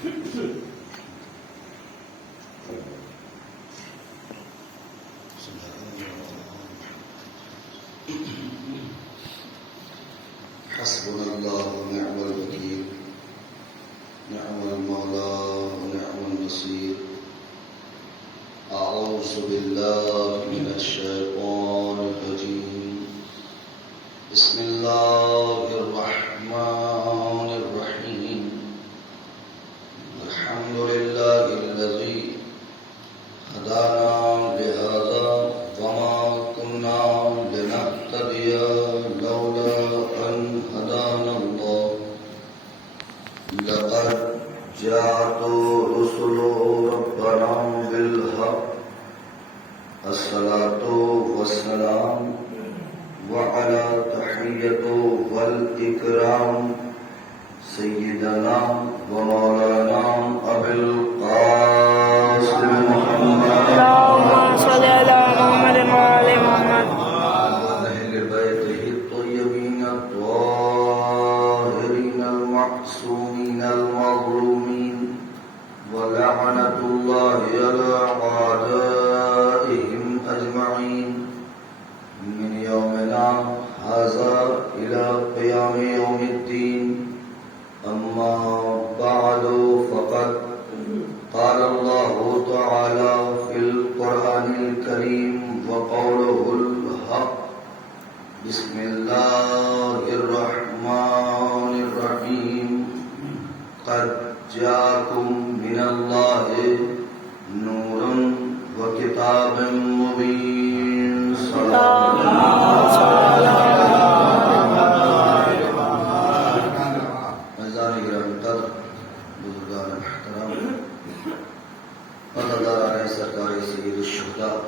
حسبنا الله ونعم الوكيل نعم المولى ونعم النصير أعوذ بالله من الشيطان الرجيم بسم الله الرحمن الرحيم الحمد لله الذي هدانا لهذا وما كنا لنهتدي لولا أن هدانا الله لقد جاءت رسل ربنا بالحق الصلاة والسلام وعلى تحية والإكرام سيدنا ومولانا أبي القاسم محمد اللهم صل على محمد وآل محمد أهل بيته الطيبين الطاهرين المعصومين المظلومين ولعنة الله على أعدائهم أجمعين من يومنا هذا إلى قيام يوم الدين أما بعد فقد قال الله تعالى في القرآن الكريم وقوله الحق بسم الله الرحمن الرحيم قد جاءكم من الله نور وكتاب مبين میزان گرامی قدر بزرگان محترم عزاداران سرکار سید الشہداء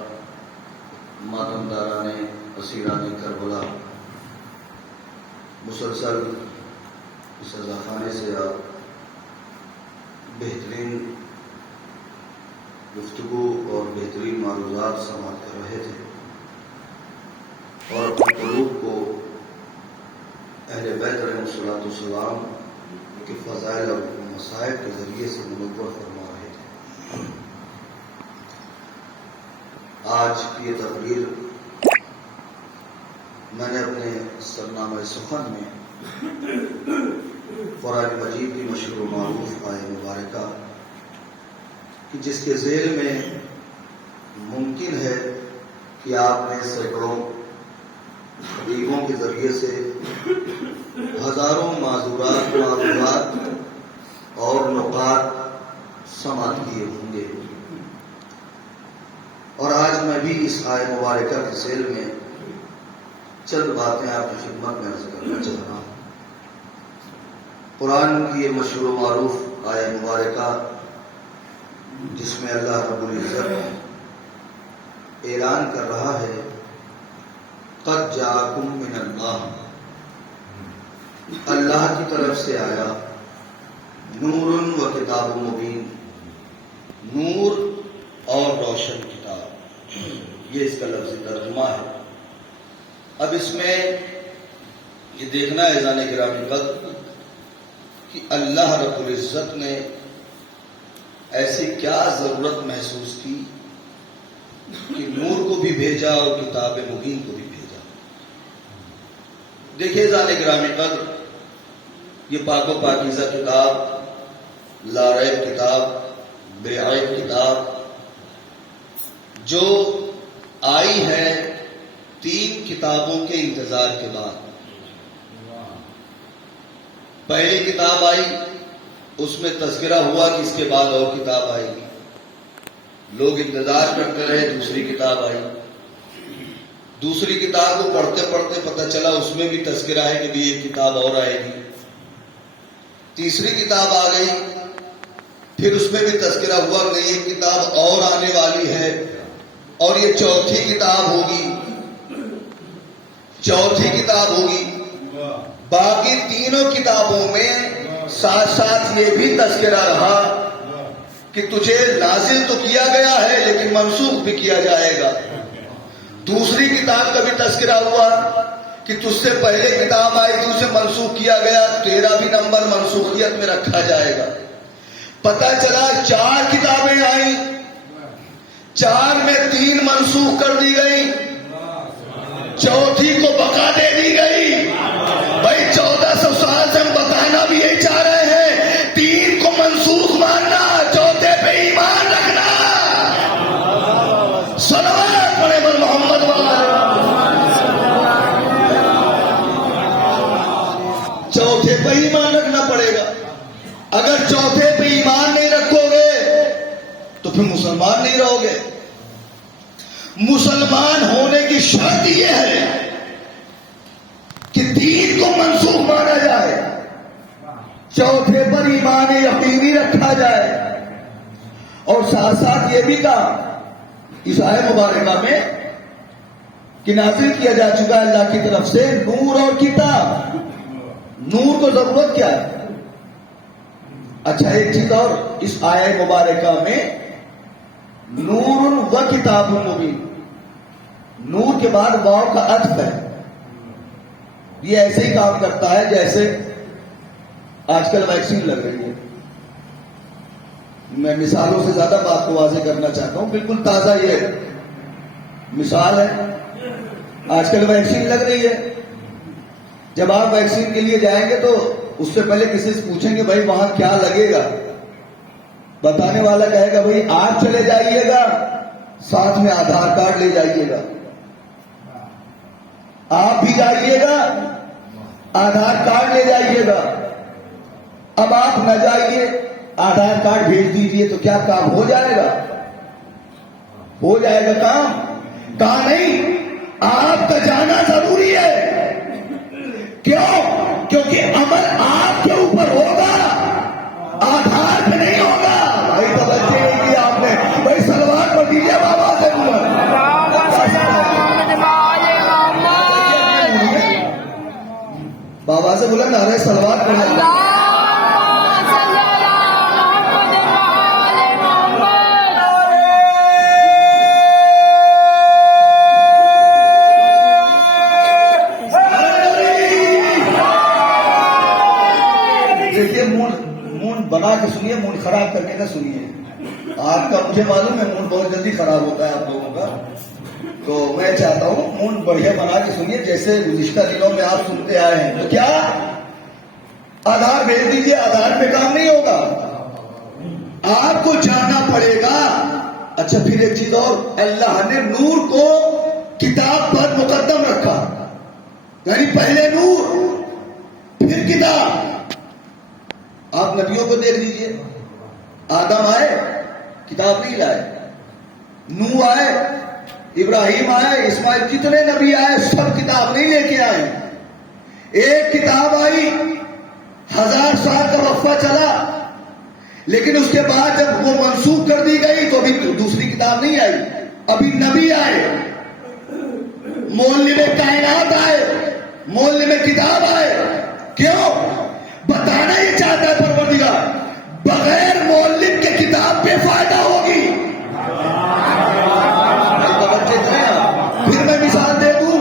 ماتمداران اسیران کربلا مسلسل اس عزاخانے سے آپ بہترین گفتگو اور بہترین معروضات سماعت کر رہے تھے اور اپنے قلوب کو اہل بیت علیہ السلام کے فضائل اور مصائب کے ذریعے سے منور فرما رہے تھے۔ آج کی یہ تقریر میں نے اپنے سرنامہ سخن میں قرآن مجید کی مشہور و معروف آیہ مبارکہ کہ جس کے ذیل میں ممکن ہے کہ آپ نے سینکڑوں خطیبوں کے ذریعے سے ہزاروں معذورات معروضات اور نقاط سماعت کیے ہوں گے، اور آج میں بھی اس آیہ مبارکہ کے ذیل میں چند باتیں آپ کی خدمت میں عرض کرنا چاہ رہا ہوں۔ قرآن کی یہ مشہور و معروف آیہ مبارکہ جس میں اللہ رب العزت اعلان کر رہا ہے قد جاءکم من اللہ، اللہ کی طرف سے آیا نور و کتاب مبین، نور اور روشن کتاب، یہ اس کا لفظی ترجمہ ہے۔ اب اس میں یہ دیکھنا ہے عزیزان گرامی قدر کہ اللہ رب العزت نے ایسی کیا ضرورت محسوس کی کہ نور کو بھی بھیجا اور کتاب مبین کو بھی بھیجا۔ دیکھیے عزیزان گرامی قدر، یہ پاک و پاکیزہ کتاب، لا ریب کتاب، بے عیب کتاب، جو آئی ہے 3 کتابوں کے انتظار کے بعد۔ پہلی کتاب آئی، اس میں تذکرہ ہوا کہ اس کے بعد اور کتاب آئے گی، لوگ انتظار کرتے رہے، دوسری کتاب آئی، دوسری کتاب کو پڑھتے پڑھتے پتہ چلا اس میں بھی تذکرہ ہے کہ بھی ایک کتاب اور آئے گی، تیسری کتاب آ گئی، پھر اس میں بھی تذکرہ ہوا کہ ایک کتاب اور آنے والی ہے اور یہ چوتھی کتاب ہوگی، چوتھی کتاب ہوگی۔ باقی تینوں کتابوں میں ساتھ ساتھ یہ بھی تذکرہ رہا کہ تجھے نازل تو کیا گیا ہے لیکن منسوخ بھی کیا جائے گا۔ دوسری کتاب کا بھی تذکرہ ہوا کہ تجھ سے پہلے کتاب آئی تھی، اسے منسوخ کیا گیا، تیرا بھی نمبر منسوخیت میں رکھا جائے گا۔ پتہ چلا 4 کتابیں آئیں، 4 میں 3 منسوخ کر دی گئی، چوتھی کو بقا دے دی گئی۔ بھائی 1400 سال سے ہم بتانا بھی یہی چاہ رہے ہیں، 3 کو منسوخ ماننا، چوتھے پہ ایمان رکھنا۔ صلوات پڑھے بر محمد چوتھے پہ ایمان رکھنا پڑے گا۔ اگر چوتھے پہ ایمان نہیں رکھو گے تو پھر مسلمان نہیں رہو گے۔ مسلمان ہونے کی شرط یہ ہے کہ 3 کو منسوخ مانا جائے، چوتھے پر ایمان یقینی رکھا جائے، اور ساتھ ساتھ یہ بھی کہا اس آیت مبارکہ میں کہ نازل کیا جا چکا ہے اللہ کی طرف سے نور اور کتاب۔ نور کو ضرورت کیا ہے؟ اچھا ایک چیز اور، اس آیت مبارکہ میں نور و کتاب مبین، نور کے بعد واو کا عطف ہے۔ یہ ایسے ہی کام کرتا ہے جیسے آج کل ویکسین لگ رہی ہے۔ میں مثالوں سے زیادہ بات کو واضح کرنا چاہتا ہوں، بالکل تازہ یہ مثال ہے۔ آج کل ویکسین لگ رہی ہے، جب آپ ویکسین کے لیے جائیں گے تو اس سے پہلے کسی سے پوچھیں گے بھائی وہاں کیا لگے گا، بتانے والا کہے گا بھائی آپ چلے جائیے گا، ساتھ میں آدھار کارڈ لے جائیے گا۔ آپ بھی جائیے گا، آدھار کارڈ لے جائیے گا۔ اب آپ نہ جائیے، آدھار کارڈ بھیج دیجئے تو کیا کام ہو جائے گا؟ ہو جائے گا کام؟ کہا نہیں، آپ کا جانا ضروری ہے۔ کیوں؟ کیونکہ عمل آپ کے اوپر ہوگا، آدھار پہ نہیں ہوگا۔ بھائی توجہ نہیں کی آپ نے، بھائی صلوات پڑھ دیجیے بابا سے بابا سے بولا نعرہ صلوات پڑھیں۔ بنا کے سنیے، موڈ خراب کر کے نہ سنیے۔ آپ کا مجھے معلوم ہے موڈ بہت جلدی خراب ہوتا ہے آپ لوگوں کا، تو میں چاہتا ہوں موڈ بڑھیا بنا کے سنیے جیسے گزشتہ دنوں میں آپ سنتے آئے ہیں۔ تو کیا آدھار بھیج دیجیے، آدھار پہ کام نہیں ہوگا، آپ کو جانا پڑے گا۔ اچھا پھر ایک چیز اور، اللہ نے نور کو کتاب پر مقدم رکھا، یعنی پہلے نور پھر کتاب۔ آپ نبیوں کو دیکھ لیجئے، آدم آئے کتاب نہیں لائے، نوح آئے، ابراہیم آئے، اسماعیل، جتنے نبی آئے سب کتاب نہیں لے کے آئے۔ ایک کتاب آئی، 1000 سال کا وقفہ چلا، لیکن اس کے بعد جب وہ منسوخ کر دی گئی تو ابھی دوسری کتاب نہیں آئی، ابھی نبی آئے، مولم کائنات آئے، مولم کتاب آئے۔ کیوں؟ بتانا یہ چاہتا ہے پروردگار بغیر مولم کے کتاب پہ فائدہ ہوگی۔ پھر میں مثال دے دوں،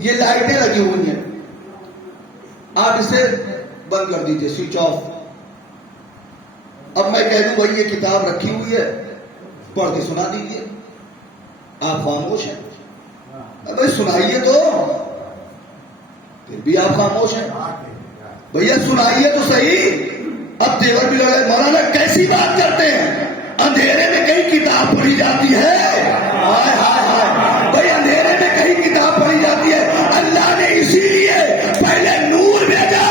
یہ لائٹیں لگی ہوئی ہیں، آپ اسے بند کر دیجئے، سوئچ آف۔ اب میں کہہ دوں بھائی یہ کتاب رکھی ہوئی ہے، پڑھ کے سنا دیجئے، آپ خاموش ہیں۔ بھائی سنائیے تو، پھر بھی آپ خاموش ہیں۔ بھیا سنائیے تو صحیح۔ اب دیور بھی لگے مولانا کیسی بات کرتے ہیں، اندھیرے میں کئی کتاب پڑھی جاتی ہے۔ ہائے ہائے ہائے، بھائی اندھیرے میں کئی کتاب پڑھی جاتی ہے، اللہ نے اسی لیے پہلے نور بھیجا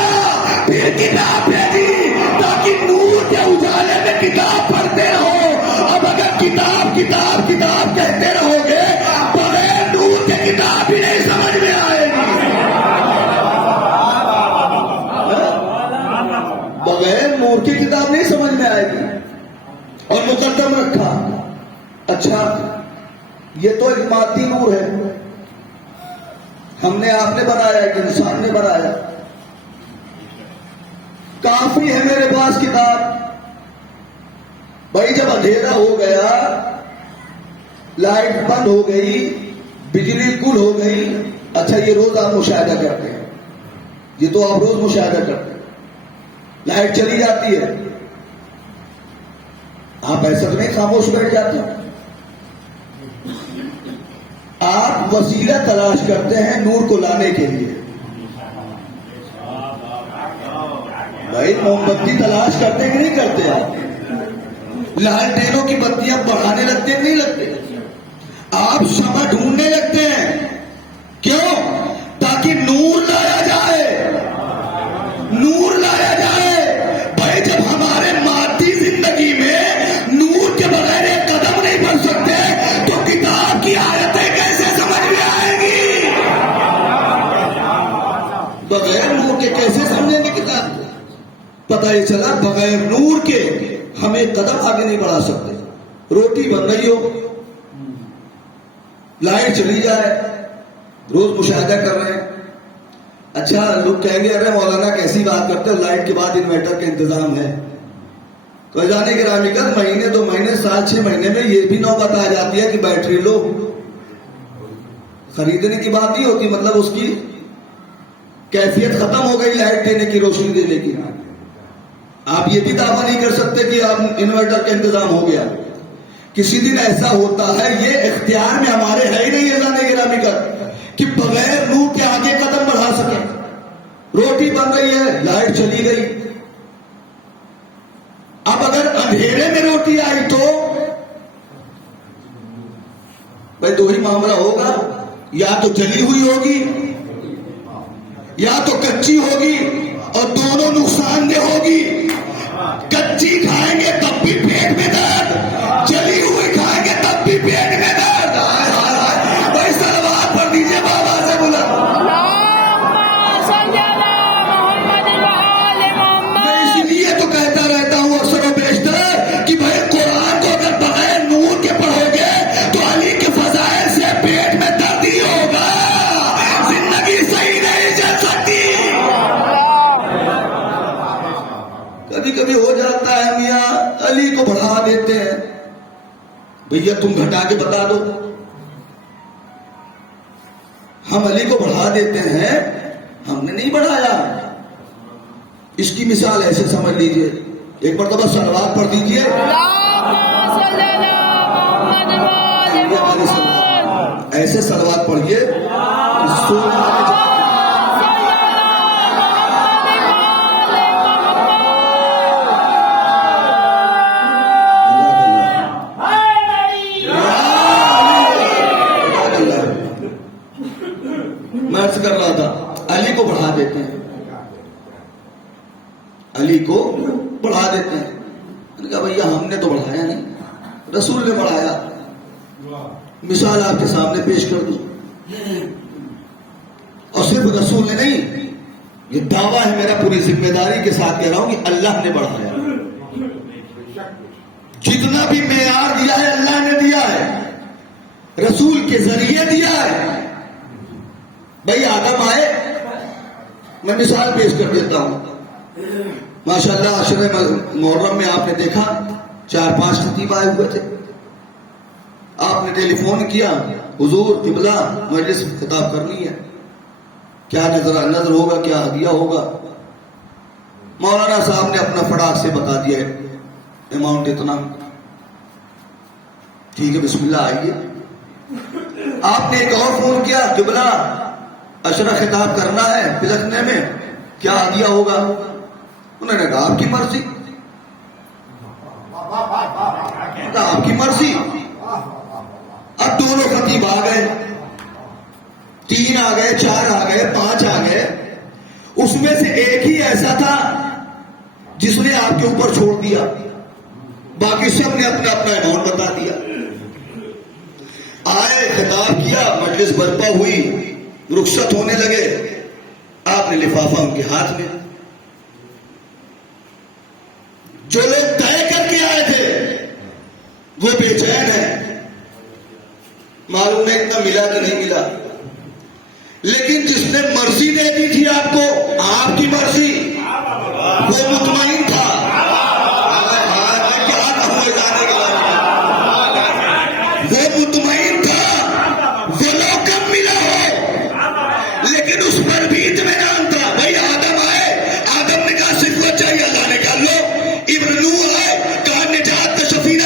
پھر کتاب بھیجی تاکہ نور کے اجالے میں کتاب پڑھتے رہو۔ اب اگر کتاب کتاب کتاب کہتے رہو گے بغیر نور کے کتاب بھی نہیں سمجھ میں آئے گی، بغیر نور کی کتاب نہیں سمجھ میں آئے گی۔ اور مقدم رکھا۔ اچھا یہ تو ایک مادی نور ہے، ہم نے آپ نے بنایا، ایک انسان نے بنایا، کافی ہے میرے پاس کتاب۔ بھائی جب اندھیرا ہو گیا، لائٹ بند ہو گئی، بجلی گل ہو گئی، اچھا یہ روز آپ مشاہدہ کرتے ہیں، یہ تو آپ روز مشاہدہ کرتے ہیں، لائٹ چلی جاتی ہے، آپ ایسا تو نہیں خاموش بیٹھ جاتے ہو. آپ وسیلہ تلاش کرتے ہیں نور کو لانے کے لیے. بھائی موم بتی تلاش کرتے ہیں کہ نہیں کرتے آپ؟ لالٹینوں کی بتیاں بڑھانے لگتے ہیں نہیں لگتے؟ آپ شمع ڈھونڈنے لگتے ہیں. کیوں؟ تاکہ نور لایا جائے. نور لایا جائے. بھائی جب ہمارے مادی زندگی میں نور کے بغیر ایک قدم نہیں بڑھ سکتے تو کتاب کی آیتیں کیسے سمجھ میں آئیں گی؟ بغیر نور کے کیسے سمجھیں گے کتاب کو؟ پتہ یہ چلا بغیر نور کے ہم ایک قدم آگے نہیں بڑھا سکتے. روٹی بن رہی ہو، لائٹ چلی جائے، روز مشاہدہ کر رہے ہیں. اچھا لوگ کہیں گے ارے مولانا کیسی بات کرتے ہو، لائٹ کے بعد انورٹر کا انتظام ہے. کوئی جانے کے رامی کر مہینے 2 مہینے سال 6 مہینے میں یہ بھی نوبت آ جاتی ہے کہ بیٹری لو. خریدنے کی بات نہیں ہوتی، مطلب اس کی کیفیت ختم ہو گئی لائٹ دینے کی، روشنی دینے کی. آپ یہ بھی دعویٰ نہیں کر سکتے کہ آپ انورٹر کا انتظام ہو گیا. کسی دن ایسا ہوتا ہے، یہ اختیار میں ہمارے ہے ہی نہیں ہے جانے گرامی کا کہ بغیر نور کے آگے قدم بڑھا سکیں. روٹی بن رہی ہے، لائٹ چلی گئی. اب اگر اندھیرے میں روٹی آئی تو بھائی 2 ہی معاملہ ہوگا، یا تو جلی ہوئی ہوگی یا تو کچی ہوگی، اور دونوں نقصان دہ ہوگی. کچی کھائیں گے تب بھی پیٹ میں درد، جلی ہوئی کھائیں گے تب بھی پیٹ میں درد. بھائی صلوات پڑھ دیجیے بابا سے بولا. میں اسی لیے تو کہتا رہتا ہوں اکثر و بیشتر کہ بھائی قرآن کو اگر بغیر نور کے پڑھو گے تو علی کے فضائل سے پیٹ میں درد ہی ہوگا، زندگی صحیح نہیں چل سکتی. کبھی کبھی ہو جاتا ہے میاں علی کو بڑھا دیتے ہیں. بھیا تم گھٹا کے بتا دو. ہم علی کو بڑھا دیتے ہیں، ہم نے نہیں بڑھایا. اس کی مثال ایسے سمجھ لیجئے، ایک مرتبہ صلوات پڑھ دیجئے. ایسے صلوات پڑھیے کر رہا تھا. علی کو بڑھا دیتے ہیں، علی کو بڑھا دیتے ہیں. میں نے کہا بھیا ہم نے تو بڑھایا نہیں، رسول نے بڑھایا. مثال آپ کے سامنے پیش کر دوں، اور صرف رسول نے نہیں، یہ دعویٰ ہے میرا پوری ذمہ داری کے ساتھ کہہ رہا ہوں کہ اللہ نے بڑھایا. جتنا بھی معیار دیا ہے اللہ نے دیا ہے، رسول کے ذریعے دیا ہے. بھائی آدم آئے، میں مثال پیش کر دیتا ہوں. ماشاءاللہ عشر محرم میں آپ نے دیکھا 4-5 خطیب آئے ہوئے تھے. آپ نے ٹیلی فون کیا، حضور قبلہ مجلس خطاب کرنی ہے، کیا نظر ہوگا، کیا ہدیہ ہوگا. مولانا صاحب نے اپنا فڑاک سے بتا دیا اماؤنٹ اتنا. ٹھیک ہے بسم اللہ آئیے. آپ نے ایک اور فون کیا، قبلہ عشرہ خطاب کرنا ہے پلکنے میں، کیا ہدیہ ہوگا. انہوں نے کہا آپ کی مرضی. آپ کی مرضی. اب دونوں خطیب آ گئے، 3 آ گئے، 4 آ گئے، 5 آ گئے. اس میں سے ایک ہی ایسا تھا جس نے آپ کے اوپر چھوڑ دیا، باقی سب نے اپنا اپنا اماؤنٹ بتا دیا. آئے، خطاب کیا، مجلس برپا ہوئی، رخصت ہونے لگے. آپ نے لفافہ ان کے ہاتھ میں. جو لوگ طے کر کے آئے تھے وہ بے چین ہیں، معلوم ہے اتنا ملا کہ نہیں ملا. لیکن جس نے مرضی دے دی تھی آپ کو، آپ کی مرضی، وہ مطمئن تھا. وہ مطمئن تھا، وہ لو کم ملا ہو لیکن اس پر بھی اطمینان تھا. بھائی آدم آئے، آدم نے کہا صفت چاہیے، اللہ نے کہا لو. ابن نوح آئے، کہا نجات کا سفینہ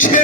6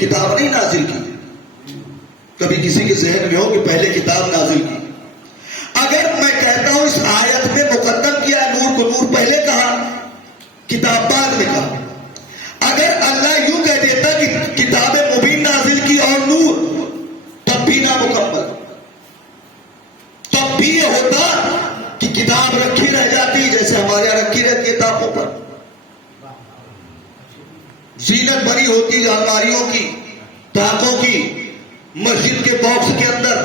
کتاب نہیں نازل کی. کبھی کسی کے ذہن میں ہو کہ پہلے کتاب نازل کی. اگر میں کہتا ہوں اس آیت میں مقدم کیا نور کو نور پہلے کہا کتاب بعد میں کہا. اگر اللہ یوں کہہ دیتا کہ کتاب مبین نازل کی اور نور، تب بھی نامکمل. تب بھی یہ ہوتا کہ کتاب رکھی رہ جاتی جیسے ہمارے یہاں رکھی رہتی ہے تاپوں پر. زینت بھری ہوتی الماریوں کی، تاکوں کی، مسجد کے باکس کے اندر.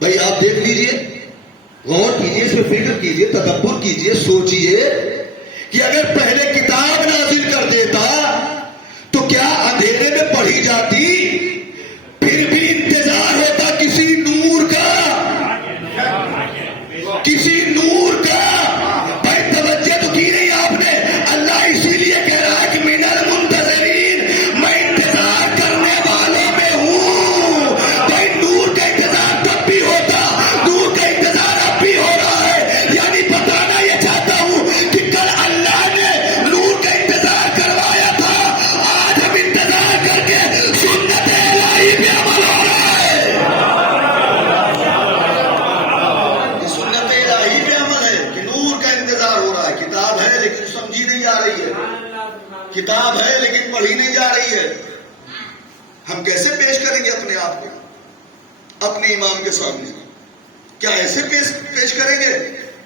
بھائی آپ دیکھ لیجئے، غور کیجئے، اس پہ فکر کیجئے، تدبر کیجئے، سوچئے کہ اگر پہلے کتاب نازل کر دیتا تو کیا اندھیرے میں پڑھی جاتی؟ پھر بھی انتظار ہوتا کسی نور کا، کسی نور کا. بھائی توجہ تو کی نہیں آپ نے. اللہ اسی لیے کہہ رہا ہے کہ من المنتظرین، میں انتظار کرنے والوں میں ہوں. بھائی نور کا انتظار تب بھی ہوتا، نور کا انتظار اب بھی ہو رہا ہے. یعنی بتانا یہ چاہتا ہوں کہ کل اللہ نے نور کا انتظار کروایا تھا، آج ہم انتظار کر کے سنت الہی پہ عمل ہو رہا ہے. یہ سنت الہی پہ عمل ہے کہ نور کا انتظار ہو رہا ہے. کتاب ہے لیکن سمجھی نہیں جا رہی ہے، کتاب ہے لیکن پڑھی نہیں جا رہی ہے. ہم کیسے پیش کریں گے اپنے آپ کو اپنے امام کے سامنے؟ کیا ایسے پیش کریں گے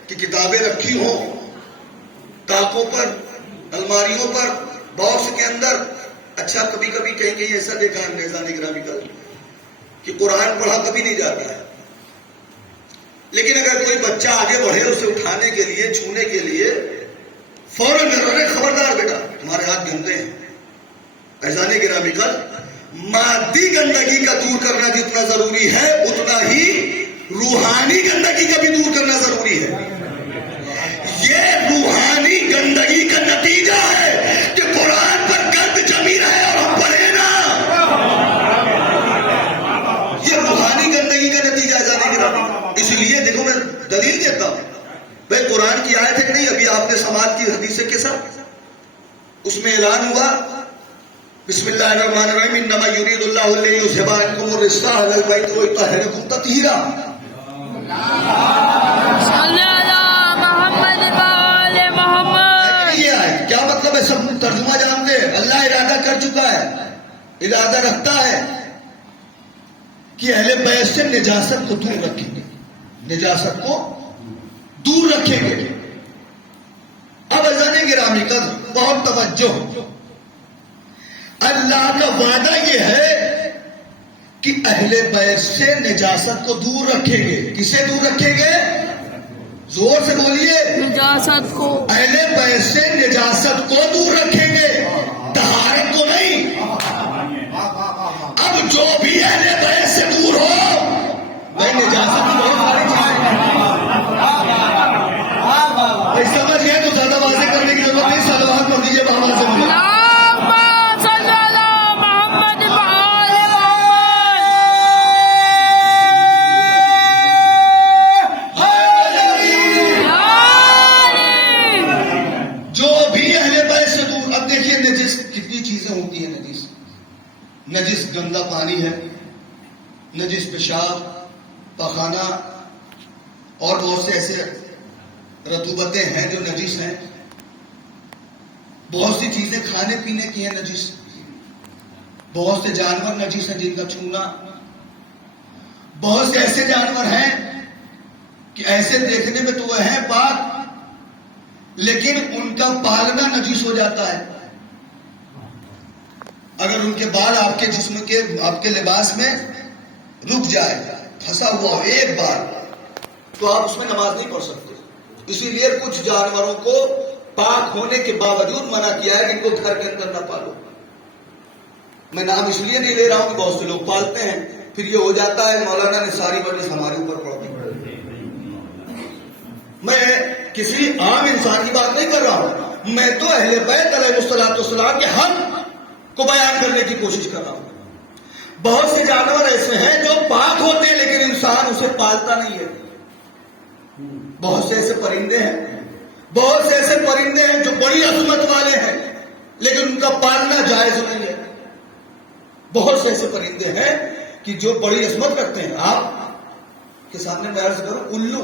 کہ کتابیں رکھی ہوں تاکوں پر، الماریوں پر، باکس کے اندر؟ اچھا کبھی کبھی کہیں گے ایسا دیکھا ہم نے نظام گرامی کا کہ قرآن پڑھا کبھی نہیں جاتا ہے، لیکن اگر کوئی بچہ آگے بڑھے اسے اٹھانے کے لیے، چھونے کے لیے فوراً خبردار بیٹا تمہارے ہاتھ گندے ہیں. ایزان گرامی کا مادی گندگی کا دور کرنا جتنا ضروری ہے اتنا ہی روحانی گندگی کا بھی دور کرنا ضروری ہے. یہ روحانی گندگی کا نتیجہ ہے کہ قرآن پر گند جمی رہے اور ہم پڑھے نا. یہ روحانی گندگی کا نتیجہ ہے ایزان گرامی. اس لیے دیکھو میں دلیل دیتا ہوں. بھائی قرآن کی آیت ہے کہ نہیں؟ ابھی آپ نے سماعت کی حدیث کے ساتھ اس میں اعلان ہوا بسم اللہ الرحمن الرحیم انما یرید اللہ لیذھب عنکم الرجس اہل البیت ویطہرکم تطہیرا. صلی اللہ محمد وآل محمد. یہ ہے کیا مطلب ہے؟ سب ترجمہ جانتے ہیں. اللہ ارادہ کر چکا ہے، ارادہ رکھتا ہے کہ اہل بیت سے نجاست کو دور رکھیں گے، نجاست کو دور رکھیں گے. اب اذان گرامی کا بہت توجہ، اللہ کا وعدہ یہ ہے کہ اہل بیت سے نجاست کو دور رکھیں گے. کسے دور رکھیں گے؟ زور سے بولیے. نجاست کو. اہل بیت سے نجاست کو دور رکھیں گے، طہارت کو نہیں. اب جو بھی اہل بیت سے دور ہو وہ نجاست کی بہت ساری چیزیں سمجھ گئے تو زیادہ واضح کرنے کی ضرورت نہیں. صلوات پڑھ دیجیے بابا سے. صلی اللہ محمد وآل محمد. جو بھی اہل بیت سے دور. اب دیکھیے نجس کتنی چیزیں ہوتی ہیں. نجس گندا پانی ہے، نجس پیشاب، پخانہ اور بہت سے ایسے رطوبتیں ہیں جو نجس ہیں. بہت سی چیزیں کھانے پینے کی ہیں نجس. بہت سے جانور نجس ہیں جن کا چھونا. بہت سے ایسے جانور ہیں کہ ایسے دیکھنے میں تو وہ ہیں پاک لیکن ان کا پالنا نجس ہو جاتا ہے. اگر ان کے بال آپ کے جسم کے، آپ کے لباس میں رک جائے، پھنسا ہوا ہو ایک بار، تو آپ اس میں نماز نہیں پڑھ سکتے. اسی لیے کچھ جانوروں کو پاک ہونے کے باوجود منع کیا ہے کہ ان کو گھر کے اندر نہ پالو. میں نام اس لیے نہیں لے رہا ہوں کہ بہت سے لوگ پالتے ہیں، پھر یہ ہو جاتا ہے مولانا نے ساری مجلس ہمارے اوپر پڑھ دی. میں کسی عام انسان کی بات نہیں کر رہا ہوں، میں تو اہل بیت علیہ الصلوۃ والسلام کے حق کو بیان کرنے کی کوشش کر رہا ہوں. بہت سے جانور ایسے ہیں جو پاک ہوتے ہیں لیکن انسان اسے پالتا نہیں ہے. بہت سے ایسے پرندے ہیں، بہت سے ایسے پرندے ہیں جو بڑی عظمت والے ہیں لیکن ان کا پالنا جائز نہیں ہے. بہت سے ایسے پرندے ہیں کہ جو بڑی عظمت رکھتے ہیں. آپ کے سامنے میں عرض کروں الو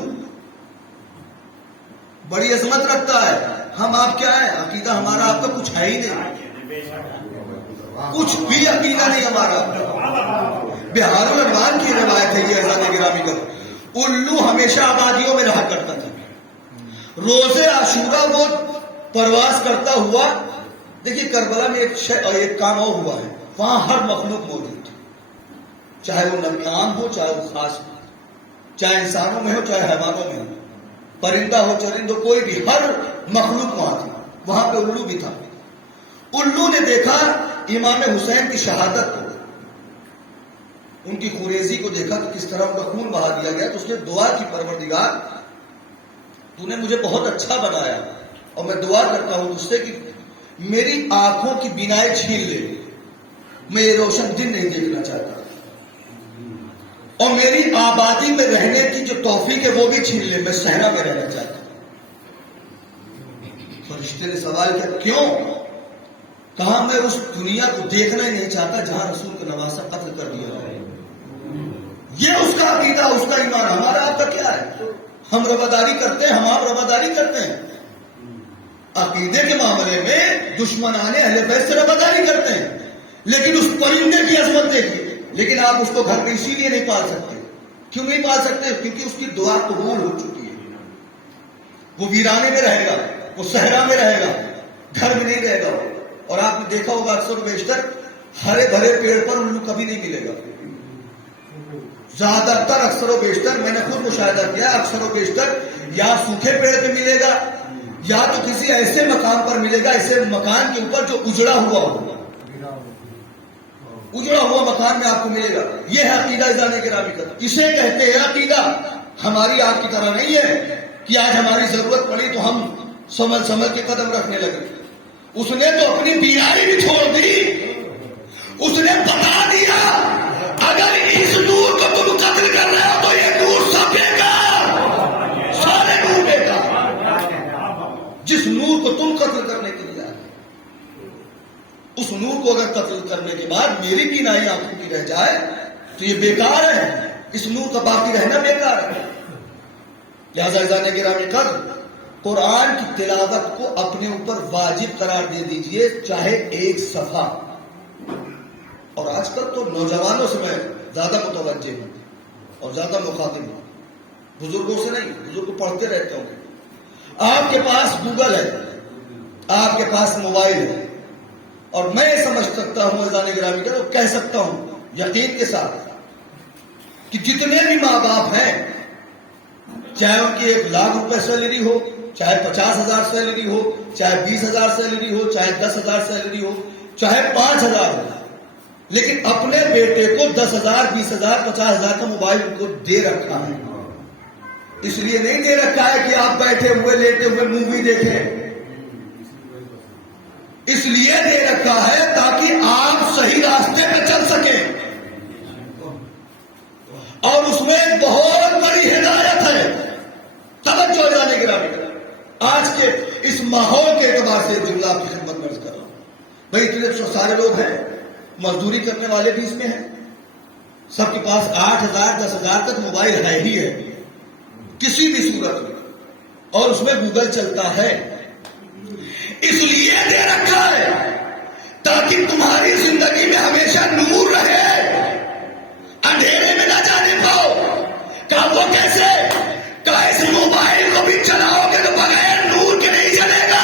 بڑی عظمت رکھتا ہے. ہم آپ کیا ہیں؟ عقیدہ ہمارا آپ کا کچھ ہے ہی نہیں, کچھ بھی عقیدہ نہیں ہمارا. بہار الانوار کی روایت ہے یہ اعزاز گرامی کا. الو ہمیشہ آبادیوں میں رہا کرتا تھا. روز عاشورہ وہ پرواز کرتا ہوا. دیکھیے کربلا میں ایک کام اور ہوا ہے, وہاں ہر مخلوق موجود تھی, چاہے وہ نبی عام ہو چاہے وہ خاص ہو, چاہے انسانوں میں ہو چاہے حیوانوں میں ہو, پرندہ ہو چرند ہو, کوئی بھی, ہر مخلوق وہاں تھی. وہاں پہ الو بھی تھا. الو نے دیکھا امام حسین کی شہادت کو, ان کی خوریزی کو دیکھا کہ کس طرح ان کا خون بہا دیا گیا. تو اس نے دعا کی, پروردگار تو نے مجھے بہت اچھا بنایا اور میں دعا کرتا ہوں تجھ سے کہ میری آنکھوں کی بینائی چھین لے. میں یہ روشن دن نہیں دیکھنا چاہتا, اور میری آبادی میں رہنے کی جو توفیق ہے وہ بھی چھین لے. میں صحرا میں رہنا چاہتا ہوں. فرشتے نے سوال کیا کیوں؟ کہا میں اس دنیا کو دیکھنا ہی نہیں چاہتا جہاں رسول کا نواسا قتل کر دیا ہے. یہ اس کا عقیدہ, اس کا ایمان. ہمارا آپ کا کیا ہے؟ ہم رواداری کرتے ہیں, ہم آپ رواداری کرتے ہیں. عقیدے کے معاملے میں دشمنان اہل بیت سے رواداری کرتے ہیں, لیکن اس پرندے کی عظمت دیکھیے. لیکن آپ اس کو گھر میں اسی لیے نہیں پال سکتے. کیوں نہیں پال سکتے؟ کیونکہ اس کی دعا قبول ہو چکی ہے. وہ ویرانے میں رہے گا, وہ صحرا میں رہے گا, گھر میں نہیں رہے گا. اور آپ نے دیکھا ہوگا اکثر و بیشتر ہرے بھرے پیڑ پر الو کبھی نہیں ملے گا. زیادہ تر اکثر و بیشتر میں نے خود مشاہدہ کیا, اکثر و بیشتر یا سوکھے پیڑ پہ ملے گا یا تو کسی ایسے مقام پر ملے گا, ایسے مکان کے اوپر جو اجڑا ہوا ہوگا, اجڑا ہوا مکان میں آپ کو ملے گا. یہ ہے عقیدہ اعزاز گرامی کا. اسے کہتے ہیں عقیدہ. ہماری آپ کی طرح نہیں ہے کہ آج ہماری ضرورت پڑی تو ہم سنبھل کے قدم رکھنے لگے. اس نے تو اپنی بیماری بھی چھوڑ دی. اس نے بتا دیا اگر اس نور کو تم قتل کر رہے ہو تو یہ نور سب بیکار, سارے نور بیکار. جس نور کو تم قتل کرنے کے لیے آئے, اس نور کو اگر قتل کرنے کے بعد میری بینائی آنکھوں کی رہ جائے تو یہ بیکار ہے. اس نور کا باقی رہنا بیکار ہے. لہذا اعزاز گرامی قدر, قرآن کی تلاوت کو اپنے اوپر واجب قرار دے دیجئے, چاہے ایک صفحہ. اور آج کل تو نوجوانوں سے میں زیادہ متوجہ ہوں اور زیادہ مخاطب ہوں, بزرگوں سے نہیں. بزرگ پڑھتے رہتے ہوں. آپ کے پاس گوگل ہے, آپ کے پاس موبائل ہے, اور میں یہ سمجھ سکتا ہوں اعزاز گرامی کا, تو کہہ سکتا ہوں یقین کے ساتھ کہ جتنے بھی ماں باپ ہیں, چاہے ان کی 1,00,000 روپے سیلری ہو, چاہے 50,000 سیلری ہو, چاہے 20,000 سیلری ہو, چاہے 10,000 سیلری ہو, چاہے 5,000 ہو, لیکن اپنے بیٹے کو 10,000 20,000 50,000 کا موبائل کو دے رکھا ہے. اس لیے نہیں دے رکھا ہے کہ آپ بیٹھے ہوئے لیٹے ہوئے مووی دیکھیں. اس لیے دے رکھا ہے تاکہ آپ صحیح راستے پہ چل سکیں. اور اس میں ایک بہت بڑی ہدایت ہے. توجہ جانے کے رابطے آج کے اس ماحول کے اعتبار سے جملہ آپ کی خدمت میں عرض کر رہا ہوں. بھائی اتنے سارے لوگ ہیں, مزدوری کرنے والے بھی اس میں ہیں, سب کے پاس 8,000 10,000 تک موبائل ہے ہی ہے کسی بھی صورت میں, اور اس میں گوگل چلتا ہے. اس لیے دے رکھا ہے تاکہ تمہاری زندگی میں ہمیشہ نور رہے, اندھیرے میں نہ جانے پاؤ. کہا وہ کیسے؟ کہا اس موبائل کو بھی چلاؤ گے تو بغیر نور کے نہیں چلے گا.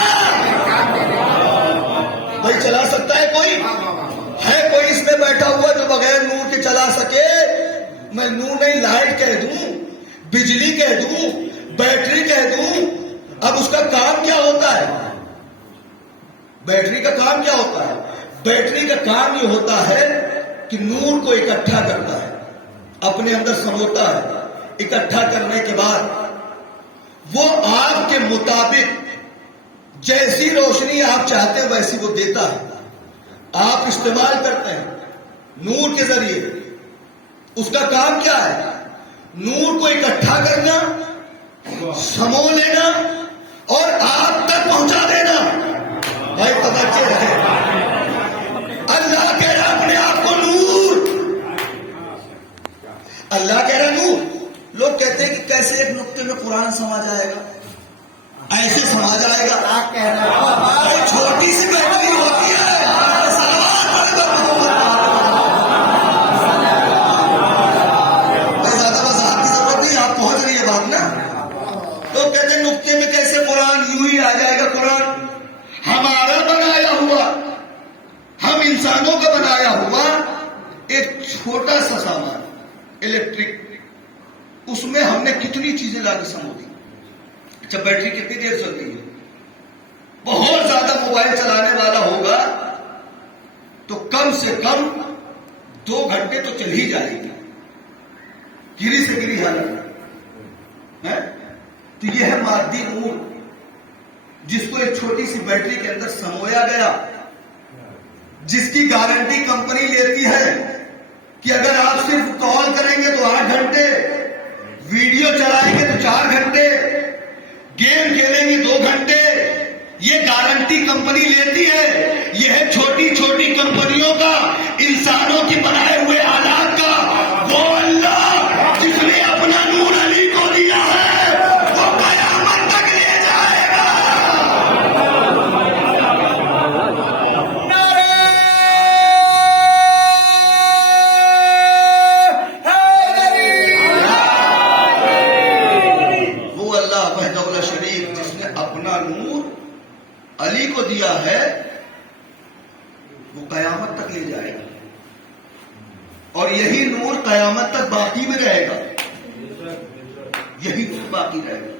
بھائی چلا سکتا ہے کوئی؟ ہے کوئی اس میں بیٹھا ہوا جو بغیر نور کے چلا سکے؟ میں نور نہیں, لائٹ کہہ دوں, بجلی کہہ دوں, بیٹری کہہ دوں. اب اس کا کام کیا ہوتا ہے؟ بیٹری کا کام کیا ہوتا ہے؟ بیٹری کا کام یہ ہوتا ہے کہ نور کو اکٹھا کرتا ہے, اپنے اندر سموتا ہے. اکٹھا کرنے کے بعد وہ آپ کے مطابق جیسی روشنی آپ چاہتے ہیں ویسی وہ دیتا ہے. آپ استعمال کرتے ہیں نور کے ذریعے. اس کا کام کیا ہے؟ نور کو اکٹھا کرنا, سمو لینا اور آپ تک پہنچا دینا. بھائی توجہ ہے, انسانوں کا بنایا ہوا ایک چھوٹا سا سامان الیکٹرک، اس میں ہم نے کتنی چیزیں لا کے سمو دی. اچھا بیٹری کتنی دیر چلتی ہے؟ بہت زیادہ موبائل چلانے والا ہوگا تو کم سے کم 2 گھنٹے تو چل ہی جائے گی، گری سے گری حالت ہے. تو یہ ہے مادی نور، جس کو ایک چھوٹی سی بیٹری کے اندر سمویا گیا، جس کی گارنٹی کمپنی لیتی ہے کہ اگر آپ صرف کال کریں گے تو 8 گھنٹے، ویڈیو چلائیں گے تو 4 گھنٹے، گیم کھیلیں گے 2 گھنٹے. یہ گارنٹی کمپنی لیتی ہے. یہ ہے چھوٹی چھوٹی کمپنیوں کا، انسانوں کی بنائے ہوئے آلات کا. وہ اللہ جس نے اپنا نور علی کو دیا ہے وہ قیامت تک لے جائے گا. وہ اللہ وحدہ لا شریک جس نے اپنا نور علی کو دیا ہے وہ قیامت تک لے جائے گا، اور یہی نور قیامت تک باقی میں رہے گا. یہی نور باقی رہے گا،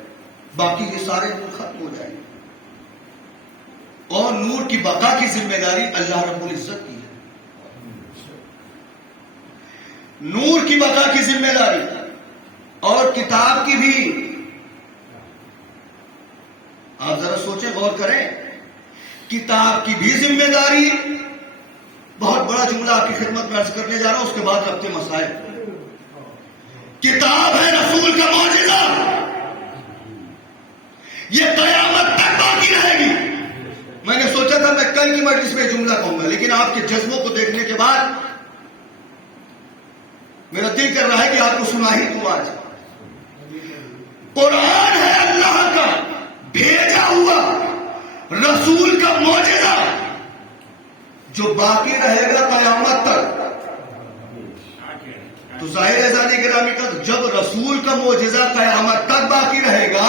باقی یہ سارے نور ختم ہو جائیں گے. اور نور کی بقا کی ذمہ داری اللہ رب العزت کی ہے. نور کی بقا کی ذمہ داری اور کتاب کی بھی. آپ ذرا سوچیں، غور کریں. کتاب کی بھی ذمہ داری، بہت بڑا جملہ آپ کی خدمت میں عرض کرنے جا رہا ہوں، اس کے بعد ربط مسائل. کتاب ہے رسول کا معجزہ، یہ قیامت تک باقی رہے گی. میں نے سوچا تھا میں کل کی مجلس میں جملہ کہوں گا، لیکن آپ کے جذبوں کو دیکھنے کے بعد میرا دل کر رہا ہے کہ آپ کو سنا ہی دوں. آج قرآن ہے اللہ کا بھیجا ہوا رسول کا معجزہ جو باقی رہے گا قیامت تک. تو ظاہر ہے ذاتی گرامی کا، جب رسول کا معجزہ قیامت تک باقی رہے گا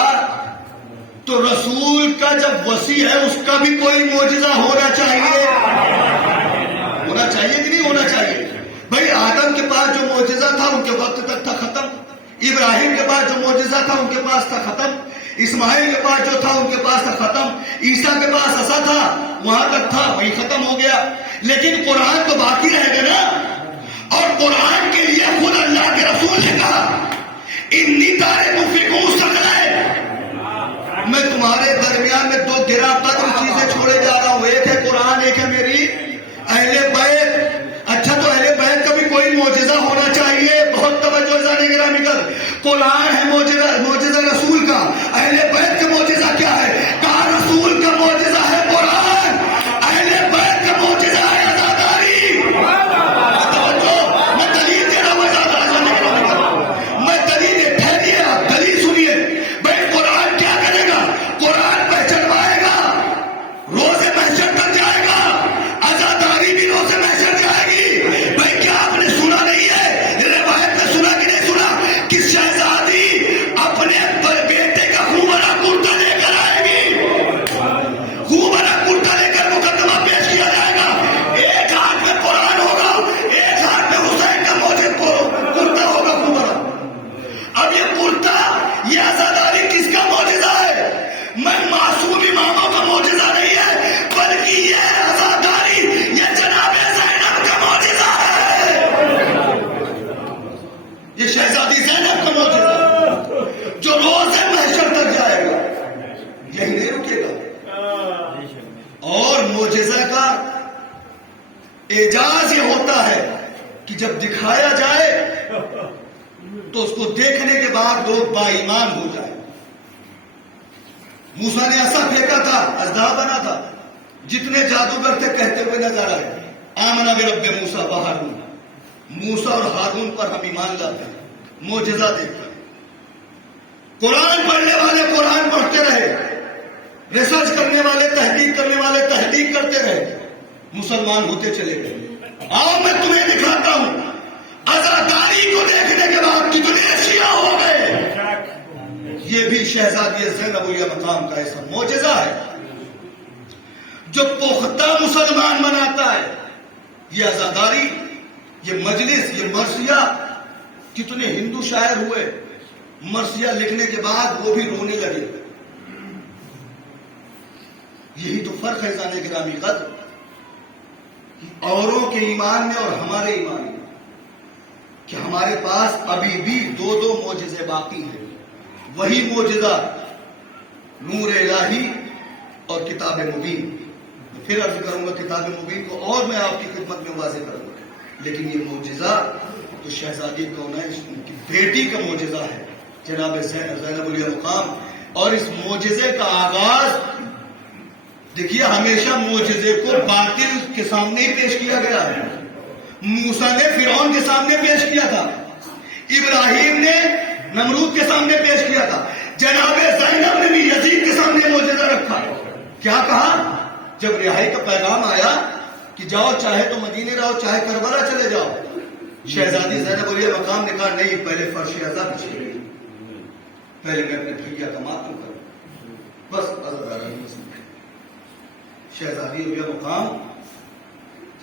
تو رسول کا جب وسیع ہے اس کا بھی کوئی معجزہ ہونا چاہیے. ہونا چاہیے کہ نہیں ہونا چاہیے؟ بھائی آدم کے پاس جو معجزہ تھا ان کے وقت تک تھا ختم، ابراہیم کے پاس جو معجزہ تھا ان کے پاس تھا ختم، اسماعیل کے پاس جو تھا ان کے پاس تھا ختم، عیسیٰ کے پاس ایسا تھا وہاں تک تھا وہی ختم ہو گیا. لیکن قرآن تو باقی رہے گا نا. اور قرآن کے لیے خود اللہ کے رسول نے کہا انی تارک فیکم ثقلین، میں تمہارے درمیان میں 2 گرا قدر چیزیں چھوڑے جا رہا ہوں. ایک ہے قرآن، ایک ہے میری اہل بیت. اچھا تو اہل بیت کا بھی کوئی معجزہ ہونا چاہیے. بہت توجہ ذاتی گرامی کر. قرآن ہے معجزہ رسول کا، اہل بیت کا معجزہ کیا ہے؟ کہا رسول کا معجزہ ہے قرآن، اہل بیت کا معجزہ ہے عزاداری. میں دلیل دے رہا ہوں، میں دلیل ٹھہریے، آپ دلیل سنیے. بھائی قرآن کیا کرے گا؟ قرآن پہ چڑھوائے گا، روزے محشر تک جائے گا، عزاداری بھی روزے محشر جائے گی. بھائی کیا آپ نے سنا نہیں ہے؟ روایت میں سنا کہ نہیں سنا کہ شہزادی اپنے بیٹے کا خوبرا کرتا لے کر آئے گی، خوبرا کرتا لے کر مقدمہ پیش کیا جائے گا. ایک ہاتھ میں قرآن ہوگا، ایک ہاتھ میں حسین کا موجود کرتا ہوگا خوبرا. اب یہ کرتا، یہ عزاداری کس کا معجزہ ہے؟ میں معصوم اماموں کا معجزہ نہیں ہے، بلکہ یہ عزاداری یہ جناب زینب کا معجزہ ہے. یہ شہزادی زینب کا معجزہ جو روز محشر تک جائے گا، یہی نہیں رکے گا. اور معجزہ کا اعجاز یہ ہوتا ہے کہ جب دکھایا جائے تو اس کو دیکھنے کے بعد لوگ با ایمان ہو جائے. موسیٰ نے ایسا پھینکا تھا اژدہا بنا تھا، جتنے جادوگر تھے کہتے ہوئے نظر آئے آمنا برب موسیٰ و ہارون، موسیٰ اور ہارون پر ہم ایمان لاتے ہیں. معجزہ دیکھا. قرآن پڑھنے والے قرآن پڑھتے رہے، ریسرچ کرنے والے تحقیق کرنے والے تحقیق کرتے رہے، مسلمان ہوتے چلے گئے. آؤ میں تمہیں دکھاتا ہوں عزاداری کو دیکھنے کے بعد کتنے شیعہ ہو گئے. یہ بھی شہزادی زینب یہ مقام کا ایسا معجزہ ہے جو پختہ مسلمان بناتا ہے. یہ عزاداری، یہ مجلس، یہ مرثیہ، کتنے ہندو شاعر ہوئے مرثیہ لکھنے کے بعد وہ بھی رونے لگے. یہی تو فرق ہے جانے گرامی قدر کہ اوروں کے ایمان میں اور ہمارے ایمان میں، کہ ہمارے پاس ابھی بھی دو معجزے باقی ہیں. وہی معجزہ نور الہی اور کتاب مبین. پھر عرض کروں گا کتاب مبین کو اور میں آپ کی خدمت میں واضح کروں گا. لیکن یہ معجزہ تو شہزادی کونین کی بیٹی کا معجزہ ہے، جناب زینب علیہ مقام. اور اس معجزے کا آغاز دیکھیے، ہمیشہ معجزے کو باطل کے سامنے ہی پیش کیا گیا ہے. موسیٰ نے فرعون کے سامنے پیش کیا تھا، ابراہیم نے نمرود کے سامنے پیش کیا تھا، جناب زینب نے بھی یزید کے سامنے معجزہ رکھا. کیا کہا جب رہائی کا پیغام آیا کہ جاؤ، چاہے تو مدینے رہو، چاہے کربلا چلے جاؤ. شہزادی زینب علیہ مقام نے کہا نہیں، پہلے فرش اعضا بچھے، پہلے میں اپنے بھیا کا ماتم کروں. بس شہزادی علیہ مقام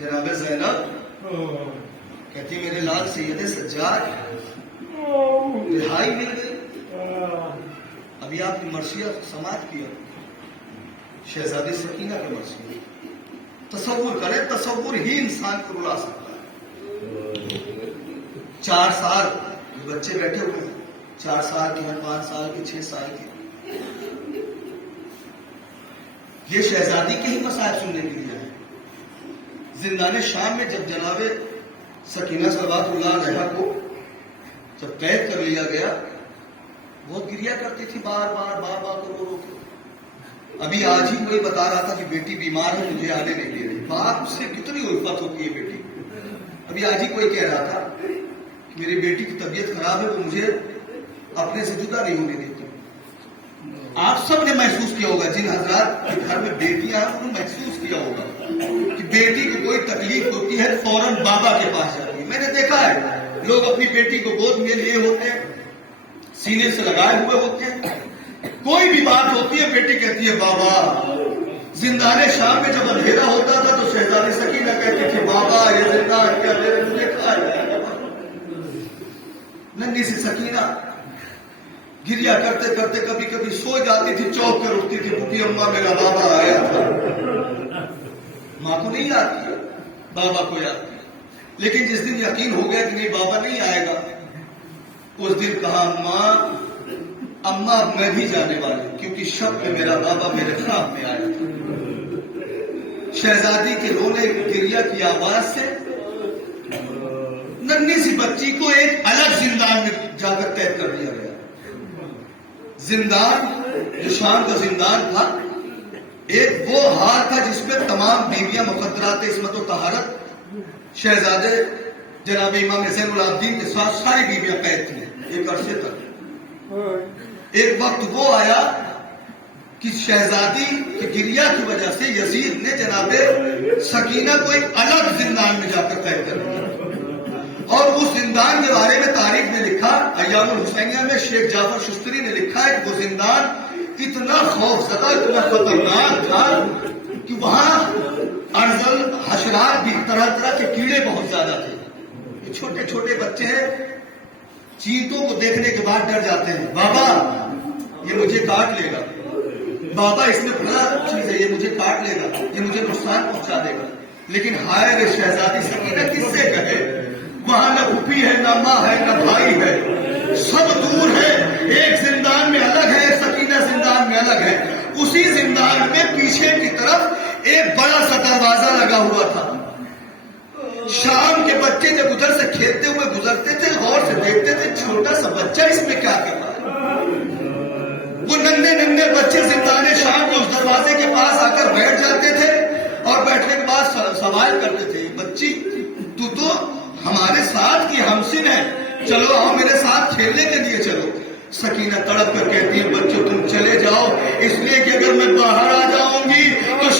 جناب زینب کہتی میرے لال سید سجاد رہائی مل گئی. ابھی آپ نے مرثیہ سماعت کیا، شہزادی سکینہ کا مرثیہ. تصور کرے، تصور ہی انسان کو رلا سکتا ہے. 4 سال بچے بیٹھے ہوئے ہیں، 4 سال کے ہیں، 5 سال کے، 6 سال کے. یہ شہزادی کے ہی مسائل سننے کے لیے آئے. زندان شام میں جب جناب سکینہ صلوات اللہ علیہا کو جب قید کر لیا گیا، بہت گریا کرتی تھی، بار بار کو رو کے. ابھی آج ہی کوئی بتا رہا تھا کہ بیٹی بیمار ہے، مجھے آنے نہیں دے رہی. باپ سے کتنی الفت ہوتی ہے بیٹی. ابھی آج ہی کوئی کہہ رہا تھا کہ میری بیٹی کی طبیعت خراب ہے، وہ مجھے اپنے سے جدا نہیں ہونے دیتی. آپ سب نے محسوس کیا ہوگا، جن حضرات کے گھر میں بیٹیاں ہیں انہوں نے محسوس کیا ہوگا کہ بیٹی کو کوئی تکلیف ہوتی ہے فوراً بابا کے پاس جاتی ہے. میں نے دیکھا ہے لوگ اپنی بیٹی کو گود میں لیے ہوتے ہیں، سینے سے لگائے ہوئے ہوتے ہیں. کوئی بھی بات ہوتی ہے بیٹی کہتی ہے بابا. زندان شام میں جب اندھیرا ہوتا تھا تو شہزادی سکینہ کہتی تھی بابا یہ زندان کیا مجھے کھایا. ننھی سی سکینہ گریا کرتے کرتے کبھی کبھی سو جاتی تھی، چوک کر اٹھتی تھی، بوٹی اماں میرا بابا آیا تھا. ماں کو نہیں آتی ہے، بابا کو آتی ہے. لیکن جس دن یقین ہو گیا کہ نہیں بابا نہیں آئے گا، اس دن کہا اماں میں بھی جانے والی، کیونکہ شب میں میرا بابا میرے خواب میں آیا تھا. شہزادی کے رونے گریا کی آواز سے ننھی سی بچی کو ایک الگ زندان میں جا کر قید کر دیا گیا. زندان جو شام کا زندان تھا، ایک وہ ہار تھا جس پہ تمام بیویاں مقدرات عصمت و طہارت شہزادے جناب امام حسین العابدین کے ساتھ ساری بیویاں قید تھیں ایک عرصے تک. ایک وقت وہ آیا کہ شہزادی کی گریا کی وجہ سے یزید نے جناب سکینہ کو ایک الگ زندان میں جا کر قید کر دیا. اور اس زندان کے بارے میں تاریخ میں لکھا، ایام الحسینیہ میں شیخ جعفر شستری نے لکھا ہے کہ وہ زندان اتنا خوف زدہ، اتنا خطرناک تھا کہ وہاں ارذل حشرات بھی، طرح طرح کے کیڑے بہت زیادہ تھے. یہ چھوٹے چھوٹے بچے ہیں، چیتوں کو دیکھنے کے بعد ڈر جاتے ہیں، بابا یہ مجھے کاٹ لے گا، بابا اس میں بڑا چیز ہے، یہ مجھے کاٹ لے گا، یہ مجھے نقصان پہنچا دے گا. لیکن ہائے رے شہزادی سکینہ کس سے کہے، وہاں نہ پھوپھی ہے، نہ ماں ہے، نہ بھائی ہے، سب دور ہے. ایک زندان میں الگ ہے، سکینہ زندان میں الگ ہے. اسی زندان میں پیچھے کی طرف ایک بڑا سا دروازہ لگا ہوا تھا. شام کے بچے جب ادھر سے کھیلتے ہوئے گزرتے تھے، غور سے دیکھتے تھے چھوٹا سا بچہ اس میں کیا کر رہا ہے. وہ ننھے بچے زندان شام کے اس دروازے کے پاس آ کر بیٹھ جاتے تھے اور بیٹھنے کے بعد سوال کرتے تھے، بچی تو ہمارے ساتھ کی ہمسن ہے، چلو آؤ میرے ساتھ کھیلنے کے لیے چلو. سکینہ تڑپ کر کہتی ہے بچوں تم چلے جاؤ، اس لیے کہ اگر میں باہر آ جاؤں گی تو